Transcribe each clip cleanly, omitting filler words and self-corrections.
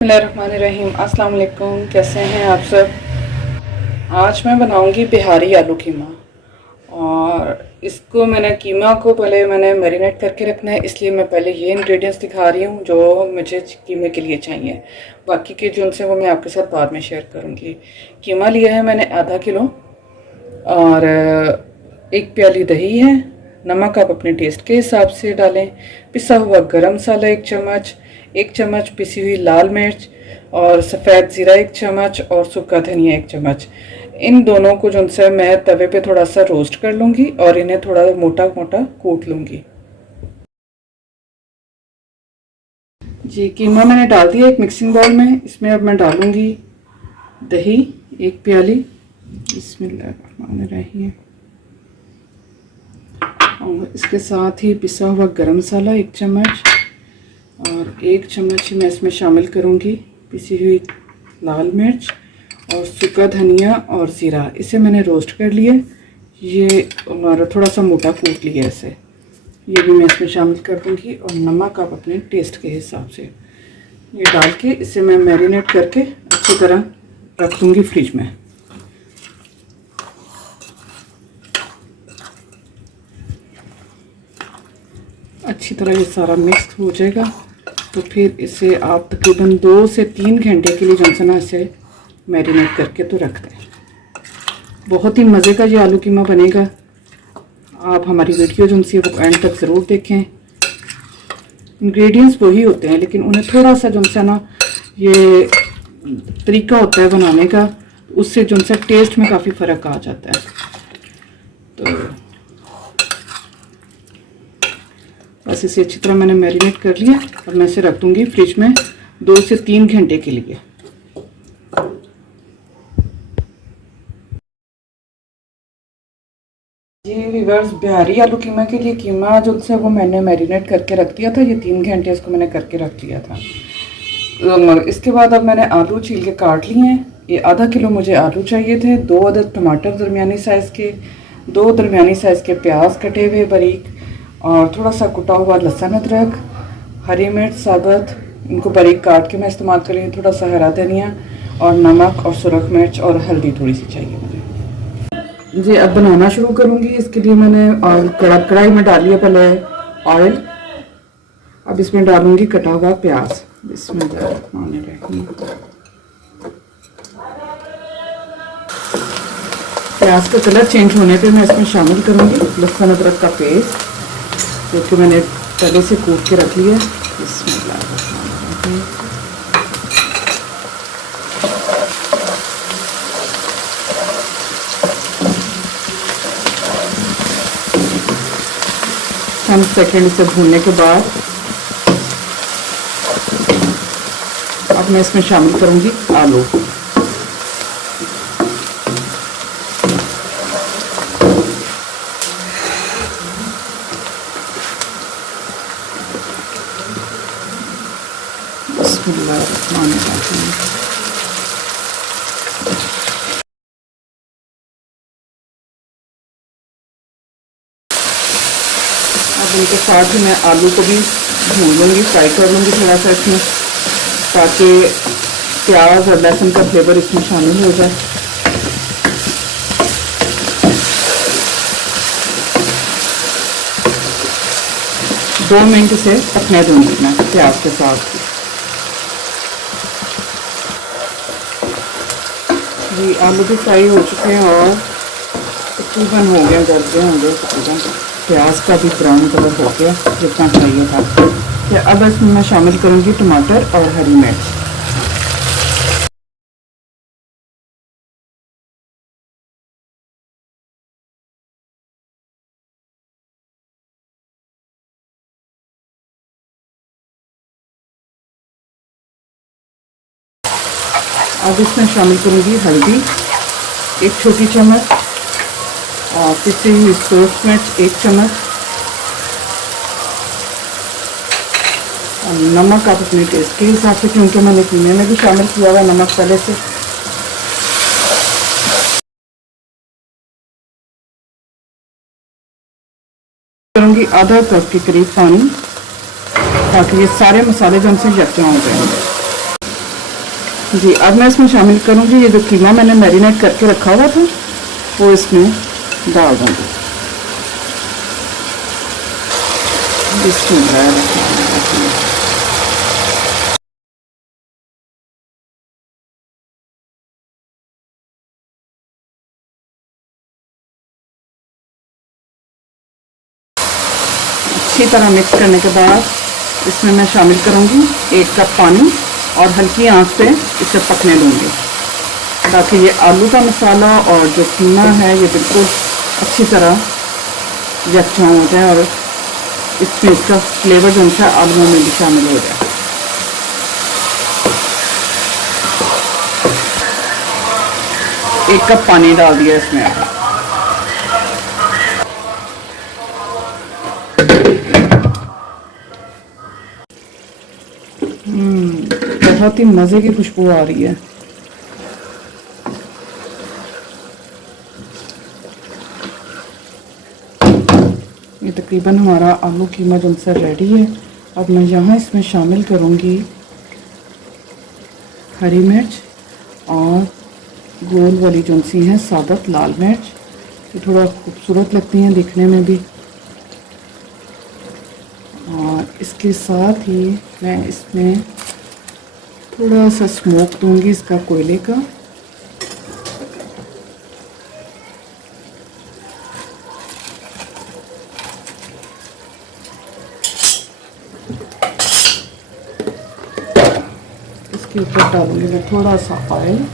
बिस्मिल्लाहिर्रहमानिर्रहीम। अस्सलाम वालेकुम। कैसे हैं आप सब। आज मैं बनाऊंगी बिहारी आलू कीमा। और इसको कीमा को पहले मैंने मैरिनेट करके रखना है, इसलिए मैं पहले ये इंग्रेडिएंट्स दिखा रही हूँ जो मुझे कीमे के लिए चाहिए। बाकी के जो उनसे वो मैं आपके साथ बाद में शेयर करूँगी। कीमा लिया है मैंने आधा किलो, और एक प्याली दही है। नमक आप अपने टेस्ट के हिसाब से डालें। पिसा हुआ गरम मसाला 1 चम्मच, 1 चम्मच पिसी हुई लाल मिर्च, और सफ़ेद ज़ीरा 1 चम्मच, और सूखा धनिया 1 चम्मच। इन दोनों को जो से मैं तवे पे थोड़ा सा रोस्ट कर लूँगी और इन्हें थोड़ा मोटा मोटा कूट लूँगी। जी, कीमा मैंने डाल दिया एक मिक्सिंग बाउल में। इसमें अब मैं डालूँगी दही 1 प्याली। बिस्मिल्लाहिर्रहमानिर्रहीम। और इसके साथ ही पिसा हुआ गरम मसाला 1 चम्मच, और 1 चम्मच ही मैं इसमें शामिल करूँगी पिसी हुई लाल मिर्च और सूखा धनिया और ज़ीरा। इसे मैंने रोस्ट कर लिया ये, और थोड़ा सा मोटा कूट लिया इसे। ये भी मैं इसमें शामिल कर दूँगी, और नमक आप अपने टेस्ट के हिसाब से ये डाल के इसे मैं मैरिनेट करके अच्छी तरह रख दूँगी फ्रिज में। अच्छी तरह ये सारा मिक्स हो जाएगा, तो फिर इसे आप तकरीबन 2 से 3 घंटे के लिए जो है ना इसे मैरिनेट करके तो रख दें। बहुत ही मज़े का ये आलू कीमा बनेगा। आप हमारी वीडियो जो है वो एंड तक ज़रूर देखें। इंग्रेडिएंट्स वही होते हैं, लेकिन उन्हें थोड़ा सा जो है ना ये तरीका होता है बनाने का, उससे जो है टेस्ट में काफ़ी फ़र्क आ जाता है। तो बस इसे अच्छी तरह मैंने मैरिनेट कर लिया, और मैं इसे रख दूँगी फ्रिज में 2 से 3 घंटे के लिए। ये व्यूअर्स, बिहारी आलू कीमा के लिए कीमा जो है वो मैंने मैरिनेट करके रख दिया था। ये 3 घंटे इसको मैंने करके रख लिया था। इसके बाद अब मैंने आलू छील के काट लिए हैं। ये आधा किलो मुझे आलू चाहिए थे, 2 अदद टमाटर दरमियानी साइज़ के, 2 दरमियानी साइज़ के प्याज कटे हुए बारीक, और थोड़ा सा कुटा हुआ लहसुन अदरक, हरी मिर्च साबुत, इनको बारीक काट के मैं इस्तेमाल कर रही हूँ। थोड़ा सा हरा धनिया, और नमक और सुरख मिर्च और हल्दी थोड़ी सी चाहिए मुझे। जी, अब बनाना शुरू करूँगी। इसके लिए मैंने कढ़ाई में डाली है पहले ऑयल। अब इसमें डालूँगी कटा हुआ प्याज। बिस्मिल्लाहिर्रहमानिर्रहीम। प्याज का कलर चेंज होने पे मैं इसमें शामिल करूँगी लहसुन अदरक का पेस्ट, जो कि मैंने पहले से कूट के रख लिया है। बिस्मिल्लाहिर्रहमानिर्रहीम। चंद सेकेंड इसे भूनने के बाद अब मैं इसमें शामिल करूँगी आलू। बिस्मिल्लाहिर्रहमानिर्रहीम। अब इनके साथ ही मैं आलू को भी भून लूँगी, फ्राई कर लूँगी थोड़ा सा इसमें, ताकि प्याज और लहसुन का फ्लेवर इसमें शामिल हो जाए। दो मिनट से पकने दूँगी मैं प्याज के साथ। जी, आलू भी फ्राई हो चुके हैं और तकरीबन हो गए, गल गए होंगे तकरीबन। प्याज का भी ब्राउन कलर हो गया जितना चाहिए था। तो अब इसमें मैं शामिल करूँगी टमाटर और हरी मिर्च। अब इसमें शामिल करूँगी हल्दी 1 छोटी चम्मच, और पिसी हुई सोस मिर्च 1 चम्मच, और नमक आप अपने टेस्ट के हिसाब से, क्योंकि मैंने कीमे में भी शामिल किया हुआ नमक पहले से। करूँगी आधा कप के करीब पानी, ताकि ये सारे मसाले जो हमसे यकजा हो जाएंगे। जी, अब मैं इसमें शामिल करूँगी ये जो कीमा मैंने मैरिनेट करके रखा हुआ था वो इसमें डाल दूँगी। बिस्मिल्लाह। अच्छी तरह मिक्स करने के बाद इसमें मैं शामिल करूँगी 1 कप पानी और हल्की आंच पे इसे पकने दूँगी ताकि ये आलू का मसाला और जो कीमा है ये बिल्कुल अच्छी तरह यकजा हो जाए और इसमें इसका फ्लेवर जो है आलूओं में भी शामिल हो जाए। एक कप पानी डाल दिया इसमें। बहुत ही मज़े की खुशबू आ रही है। ये तकरीबन हमारा आलू कीमा जो सा रेडी है। अब मैं यहाँ इसमें शामिल करूँगी हरी मिर्च और गोल वाली जो सी हैं साबुत लाल मिर्च, ये थोड़ा खूबसूरत लगती हैं दिखने में भी। और इसके साथ ही मैं इसमें थोड़ा सा स्मोक दूंगी इसका कोयले का। इसके ऊपर डालूंगी मैं थोड़ा सा ऑयल।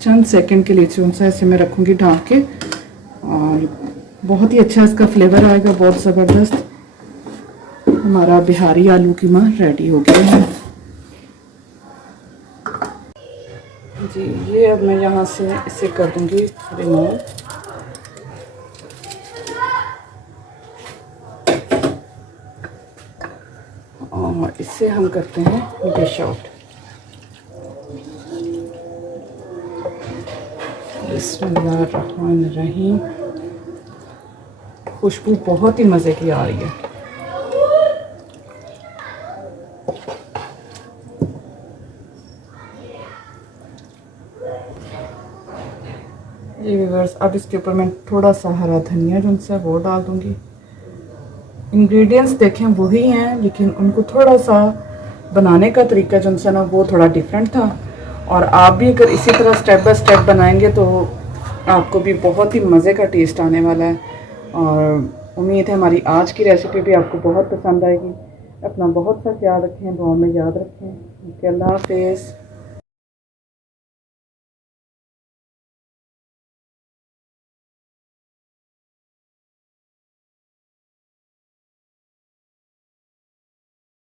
चंद सेकंड के लिए जो सा इसे मैं रखूंगी ढक के और बहुत ही अच्छा इसका फ्लेवर आएगा, बहुत ज़बरदस्त। हमारा बिहारी आलू कीमा रेडी हो गया है जी। ये अब मैं यहाँ से इसे कर दूंगी रिमूव। और इससे हम करते हैं डिश आउट। बिस्मिल्लाहिर्रहमानिर्रहीम। खुशबू बहुत ही मज़े की आ रही है। जी व्यूअर्स, अब इसके ऊपर मैं थोड़ा सा हरा धनिया जो है वो डाल दूंगी। इंग्रेडिएंट्स देखें वही हैं लेकिन उनको थोड़ा सा बनाने का तरीका जो है ना वो थोड़ा डिफरेंट था। और आप भी अगर इसी तरह स्टेप बाय स्टेप बनाएंगे तो आपको भी बहुत ही मज़े का टेस्ट आने वाला है। और उम्मीद है हमारी आज की रेसिपी भी आपको बहुत पसंद आएगी। अपना बहुत सा ख्याल रखें, दुआ में याद रखें। अल्लाह हाफ़िज़।